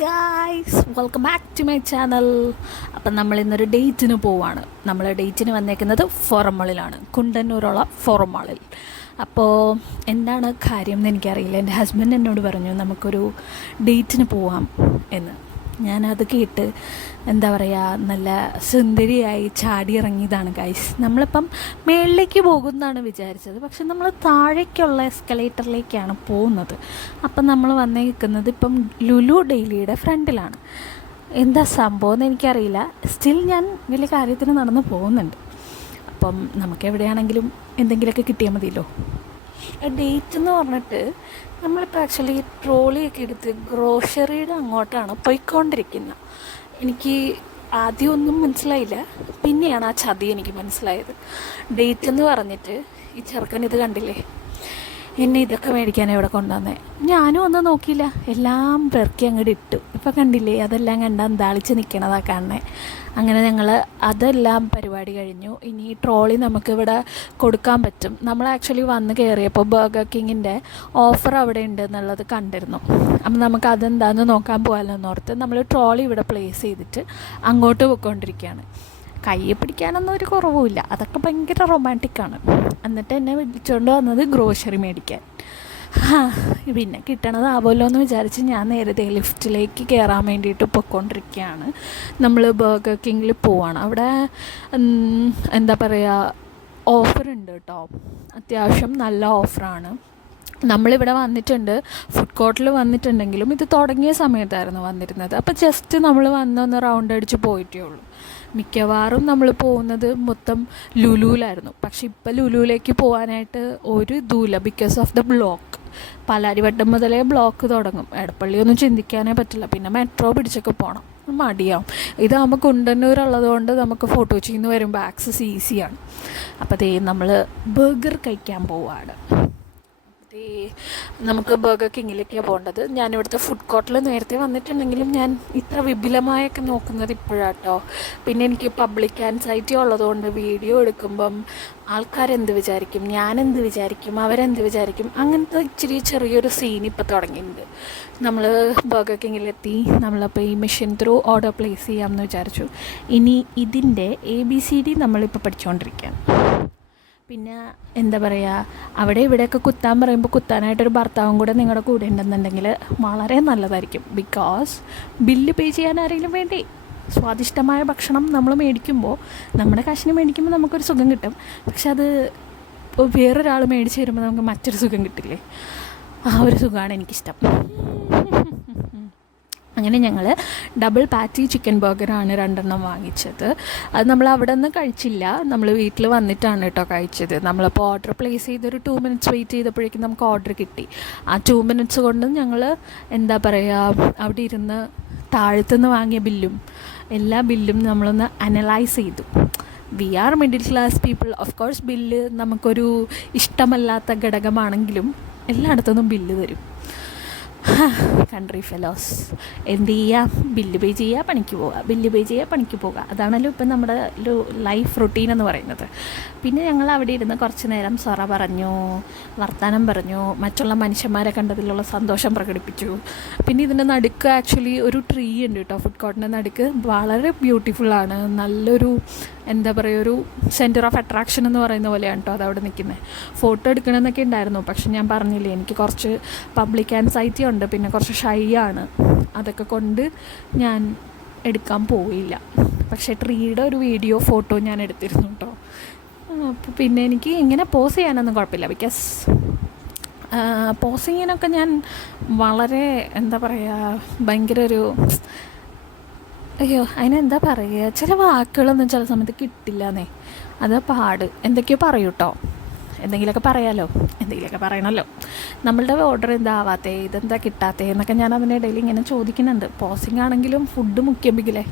Guys, welcome back to my channel. അപ്പം നമ്മൾ ഇന്നൊരു ഡേറ്റിന് പോവാണ്. നമ്മൾ ഡേറ്റിന് വന്നേക്കുന്നത് ഫോറം മാളിലാണ്, കുണ്ടന്നൂരുള്ള ഫോറം മാളിൽ. അപ്പോൾ എന്താണ് കാര്യം എന്ന് എനിക്കറിയില്ല. എൻ്റെ ഹസ്ബൻഡ് എന്നോട് പറഞ്ഞു നമുക്കൊരു ഡേറ്റിന് പോവാം എന്ന്. ഞാനത് കേട്ട് എന്താ പറയുക, നല്ല സുന്ദരിയായി ചാടി ഇറങ്ങിയതാണ് ഗൈസ്. നമ്മളിപ്പം മേളിലേക്ക് പോകുന്നതാണ് വിചാരിച്ചത്, പക്ഷെ നമ്മൾ താഴേക്കുള്ള എസ്കലേറ്ററിലേക്കാണ് പോകുന്നത്. അപ്പം നമ്മൾ വന്ന് നിൽക്കുന്നത് ഇപ്പം ലുലു ഡെയിലിയുടെ ഫ്രണ്ടിലാണ്. എന്താ സംഭവം എന്ന് എനിക്കറിയില്ല. സ്റ്റിൽ ഞാൻ വലിയ കാര്യത്തിന് നടന്ന് പോകുന്നുണ്ട്. അപ്പം നമുക്ക് എവിടെയാണെങ്കിലും എന്തെങ്കിലുമൊക്കെ കിട്ടിയാൽ മതിയല്ലോ. ഡേറ്റ് എന്ന് പറഞ്ഞിട്ട് നമ്മളിപ്പോൾ ആക്ച്വലി ട്രോളിയൊക്കെ എടുത്ത് ഗ്രോസറിയുടെ അങ്ങോട്ടാണ് പോയിക്കൊണ്ടിരിക്കുന്നത്. എനിക്ക് ആദ്യമൊന്നും മനസ്സിലായില്ല, പിന്നെയാണ് ആ ചതി എനിക്ക് മനസ്സിലായത്. ഡേറ്റ് എന്ന് പറഞ്ഞിട്ട് ഈ ചെറുക്കൻ ഇത് കണ്ടില്ലേ, എന്നെ ഇതൊക്കെ മേടിക്കാൻ എവിടെ കൊണ്ടുവന്നേ. ഞാനും ഒന്നും നോക്കിയില്ല, എല്ലാം പെറുക്കി അങ്ങോട്ട് ഇട്ടു. ഇപ്പം കണ്ടില്ലേ, അതെല്ലാം കണ്ട അന്താളിച്ച് നിൽക്കണതാണ് കാണണേ. അങ്ങനെ ഞങ്ങൾ അതെല്ലാം പരിപാടി കഴിഞ്ഞു. ഇനി ട്രോളി നമുക്കിവിടെ കൊടുക്കാൻ പറ്റും. നമ്മൾ ആക്ച്വലി വന്ന് കയറിയപ്പോൾ ബർഗർ കിങ്ങിൻ്റെ ഓഫർ അവിടെ ഉണ്ട് എന്നുള്ളത് കണ്ടിരുന്നു. അപ്പം നമുക്ക് അതെന്താണെന്ന് നോക്കാൻ പോകാമല്ലോ എന്നോർത്ത് നമ്മൾ ട്രോളി ഇവിടെ പ്ലേസ് ചെയ്തിട്ട് അങ്ങോട്ട് പോയിക്കൊണ്ടിരിക്കുകയാണ്. കയ്യെ പിടിക്കാനൊന്നും ഒരു കുറവുമില്ല, അതൊക്കെ ഭയങ്കര റൊമാൻറ്റിക്കാണ്. എന്നിട്ട് എന്നെ വിളിച്ചുകൊണ്ട് വന്നത് ഗ്രോസറി മേടിക്കാൻ. പിന്നെ കിട്ടണതാവുമല്ലോ എന്ന് വിചാരിച്ച് ഞാൻ നേരത്തെ ലിഫ്റ്റിലേക്ക് കയറാൻ വേണ്ടിയിട്ട് പൊയ്ക്കൊണ്ടിരിക്കുകയാണ്. നമ്മൾ ബർഗർ കിങ്ങിൽ പോവാണ്. അവിടെ എന്താ പറയുക, ഓഫറുണ്ട് കേട്ടോ, അത്യാവശ്യം നല്ല ഓഫറാണ്. നമ്മളിവിടെ വന്നിട്ടുണ്ട്, ഫുഡ് കോർട്ടിൽ വന്നിട്ടുണ്ടെങ്കിലും ഇത് തുടങ്ങിയ സമയത്തായിരുന്നു വന്നിരുന്നത്. അപ്പോൾ ജസ്റ്റ് നമ്മൾ വന്നൊന്ന് റൗണ്ട് അടിച്ച് പോയിട്ടേ ഉള്ളൂ. മിക്കവാറും നമ്മൾ പോകുന്നത് മൊത്തം ലുലുവിലായിരുന്നു. പക്ഷെ ഇപ്പോൾ ലുലുവിലേക്ക് പോകാനായിട്ട് ഒരു ഇതുമില്ല, because of the block. Palarivattom മുതലേ ബ്ലോക്ക് തുടങ്ങും. എടപ്പള്ളിയൊന്നും ചിന്തിക്കാനേ പറ്റില്ല. പിന്നെ മെട്രോ പിടിച്ചൊക്കെ പോകണം, മടിയാവും. ഇതാകുമ്പോൾ കുണ്ടന്നൂരുള്ളത് കൊണ്ട് നമുക്ക് ഫോട്ടോ ചെയ്യുന്ന വരുമ്പോൾ ആക്സസ് ഈസിയാണ്. അപ്പോൾ അതേ നമ്മൾ ബർഗർ കഴിക്കാൻ പോവാണ്. നമുക്ക് ബർഗർ കിങ്ങിലേക്കാണ് പോകേണ്ടത്. ഞാനിവിടുത്തെ ഫുഡ് കോർട്ടിൽ നേരത്തെ വന്നിട്ടുണ്ടെങ്കിലും ഞാൻ ഇത്ര വിപുലമായൊക്കെ നോക്കുന്നത് ഇപ്പോഴാട്ടോ. പിന്നെ എനിക്ക് പബ്ലിക് ആൻസൈറ്റി ഉള്ളതുകൊണ്ട് വീഡിയോ എടുക്കുമ്പം ആൾക്കാരെന്ത് വിചാരിക്കും, ഞാനെന്ത് വിചാരിക്കും, അവരെന്ത് വിചാരിക്കും, അങ്ങനത്തെ ഇച്ചിരി ചെറിയൊരു സീൻ ഇപ്പോൾ തുടങ്ങിയിട്ടുണ്ട്. നമ്മൾ ബർഗർ കിങ്ങിലെത്തി. നമ്മളപ്പോൾ ഈ മെഷീൻ ത്രൂ ഓർഡർ പ്ലേസ് ചെയ്യാമെന്ന് വിചാരിച്ചു. ഇനി ഇതിൻ്റെ ABCD നമ്മളിപ്പോൾ പഠിച്ചുകൊണ്ടിരിക്കുകയാണ്. പിന്നെ എന്താ പറയുക, അവിടെ ഇവിടെയൊക്കെ കുത്താൻ പറയുമ്പോൾ കുത്താനായിട്ടൊരു ഭർത്താവും കൂടെ നിങ്ങളുടെ കൂടെ ഉണ്ടെന്നുണ്ടെങ്കിൽ വളരെ നല്ലതായിരിക്കും. ബിക്കോസ് ബില്ല് പേ ചെയ്യാൻ ആരെങ്കിലും വേണ്ടേ. സ്വാദിഷ്ടമായ ഭക്ഷണം നമ്മൾ മേടിക്കുമ്പോൾ, നമ്മുടെ കാശിന് മേടിക്കുമ്പോൾ നമുക്കൊരു സുഖം കിട്ടും. പക്ഷെ അത് വേറൊരാൾ മേടിച്ച് തരുമ്പോൾ നമുക്ക് മറ്റൊരു സുഖം കിട്ടില്ലേ. ആ ഒരു സുഖമാണ് എനിക്കിഷ്ടം. അങ്ങനെ ഞങ്ങൾ ഡബിൾ പാറ്റി ചിക്കൻ ബർഗറാണ് 2 വാങ്ങിച്ചത്. അത് നമ്മൾ അവിടെ നിന്ന് കഴിച്ചില്ല, നമ്മൾ വീട്ടിൽ വന്നിട്ടാണ് കേട്ടോ കഴിച്ചത്. നമ്മളിപ്പോൾ ഓർഡർ പ്ലേസ് ചെയ്തൊരു 2 മിനിറ്റ്സ് വെയിറ്റ് ചെയ്തപ്പോഴേക്കും നമുക്ക് ഓർഡർ കിട്ടി. ആ 2 മിനിറ്റ്സ് കൊണ്ട് ഞങ്ങൾ എന്താ പറയുക, അവിടെ ഇരുന്ന് താഴത്തുനിന്ന് വാങ്ങിയ ബില്ലും എല്ലാ ബില്ലും നമ്മളൊന്ന് അനലൈസ് ചെയ്തു. We are middle class people. Of course bill നമുക്കൊരു ഇഷ്ടമല്ലാത്ത ഘടകമാണെങ്കിലും എല്ലായിടത്തുനിന്നും ബില്ല് തരും. കൺട്രി ഫെലോസ് എന്ത് ചെയ്യുക, ബില്ല് പേ ചെയ്യുക, പണിക്ക് പോവുക, ബില്ല് പേ ചെയ്യുക, പണിക്ക് പോവുക. അതാണല്ലോ ഇപ്പം നമ്മുടെ ഒരു ലൈഫ് റൊട്ടീൻ എന്ന് പറയുന്നത്. പിന്നെ ഞങ്ങൾ അവിടെ ഇരുന്ന് കുറച്ച് നേരം സൊറ പറഞ്ഞു, വർത്തമാനം പറഞ്ഞു, മറ്റുള്ള മനുഷ്യന്മാരെ കണ്ടതിലുള്ള സന്തോഷം പ്രകടിപ്പിച്ചു. പിന്നെ ഇതിൻ്റെ നടുക്ക് ആക്ച്വലി ഒരു ട്രീ ഉണ്ട് കേട്ടോ, ഫുഡ് കോർട്ടിൻ്റെ നടുക്ക്. വളരെ ബ്യൂട്ടിഫുള്ളാണ്. നല്ലൊരു എന്താ പറയുക, ഒരു സെൻറ്റർ ഓഫ് അട്രാക്ഷൻ എന്ന് പറയുന്ന പോലെയാണ് കേട്ടോ അതവിടെ നിൽക്കുന്നത്. ഫോട്ടോ എടുക്കണമെന്നൊക്കെ ഉണ്ടായിരുന്നു, പക്ഷെ ഞാൻ പറഞ്ഞില്ലേ എനിക്ക് കുറച്ച് പബ്ലിക് ആൻസൈറ്റി ഉണ്ട്, പിന്നെ കുറച്ച് ഷൈ ആണ്. അതൊക്കെ കൊണ്ട് ഞാൻ എടുക്കാൻ പോയില്ല. പക്ഷേ ട്രീയുടെ ഒരു വീഡിയോ ഫോട്ടോ ഞാൻ എടുത്തിരുന്നു കേട്ടോ. അപ്പോൾ പിന്നെ എനിക്ക് ഇങ്ങനെ പോസ് ചെയ്യാനൊന്നും കുഴപ്പമില്ല, ബിക്കോസ് പോസിങ്ങിനൊക്കെ ഞാൻ വളരെ എന്താ പറയുക, ഭയങ്കര ഒരു അതിനെന്താ പറയുക, ചില വാക്കുകളൊന്നും ചില സമയത്ത് കിട്ടില്ലെന്നേ. അത് പാട്. എന്തൊക്കെയോ പറയൂ കേട്ടോ, എന്തെങ്കിലുമൊക്കെ പറയാമല്ലോ, എന്തെങ്കിലുമൊക്കെ പറയണമല്ലോ. നമ്മളുടെ ഓർഡർ എന്താവാത്തേ, ഇതെന്താ കിട്ടാത്തേ എന്നൊക്കെ ഞാൻ അതിനിടയിൽ ഇങ്ങനെ ചോദിക്കുന്നുണ്ട്. പോസിങ് ആണെങ്കിലും ഫുഡ് മുഖ്യമില്ലേ.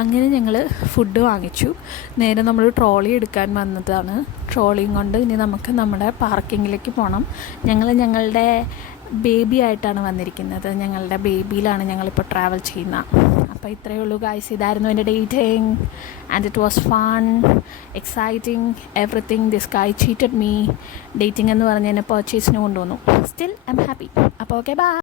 അങ്ങനെ ഞങ്ങൾ ഫുഡ് വാങ്ങിച്ചു. നേരെ നമ്മൾ ട്രോളി എടുക്കാൻ വന്നതാണ്. ട്രോളിയും കൊണ്ട് ഇനി നമുക്ക് നമ്മുടെ പാർക്കിങ്ങിലേക്ക് പോകണം. ഞങ്ങളുടെ ബേബി ആയിട്ടാണ് വന്നിരിക്കുന്നത്. ഞങ്ങളുടെ ബേബിയിലാണ് ഞങ്ങളിപ്പോൾ ട്രാവൽ ചെയ്യുന്നത്. അപ്പോൾ ഇത്രയേ ഉള്ളൂ ഗൈസ്. ഇതായിരുന്നു എൻ്റെ dating and it was fun, exciting, everything. This guy cheated me. Dating എന്ന് പറഞ്ഞ് എന്നെ പർച്ചേസിന് കൊണ്ടുവന്നു. Still I am happy. അപ്പോൾ ഓക്കെ, ബൈ.